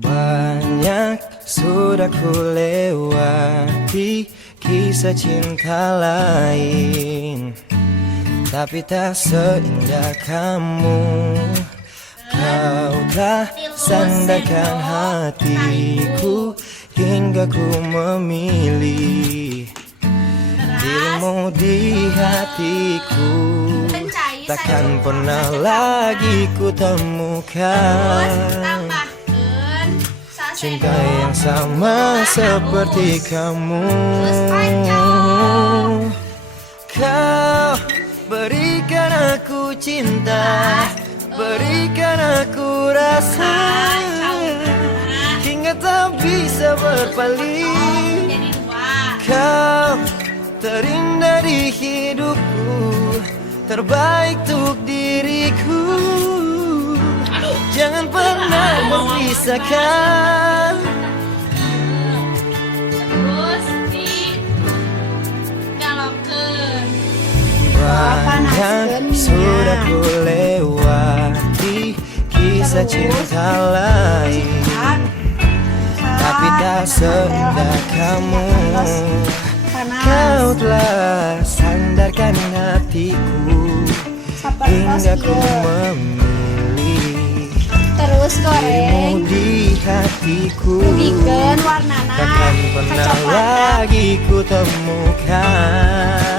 Banyak sudah ku lewati kisah cinta lain, tapi tak seindah kamu. Kau telah sandarkan hatiku hingga ku memilih dirimu di hatiku. Takkan pernah lagi ku temukan cinta yang sama seperti kamu. Kau berikan aku cinta, berikan aku rasa hingga tak bisa berpaling. Kau terindah di hidupku, terbaik untuk diriku. Jangan pernah memisahkan. Terus digalokeun. Banyak sudah ku lewati kisah cinta lain, tapi tak seindah kamu. Kau telah sandarkan hatiku hingga ku memilih terus dirimu goreng di hatiku. bikin warnana Takkan pernah lagi ku temukan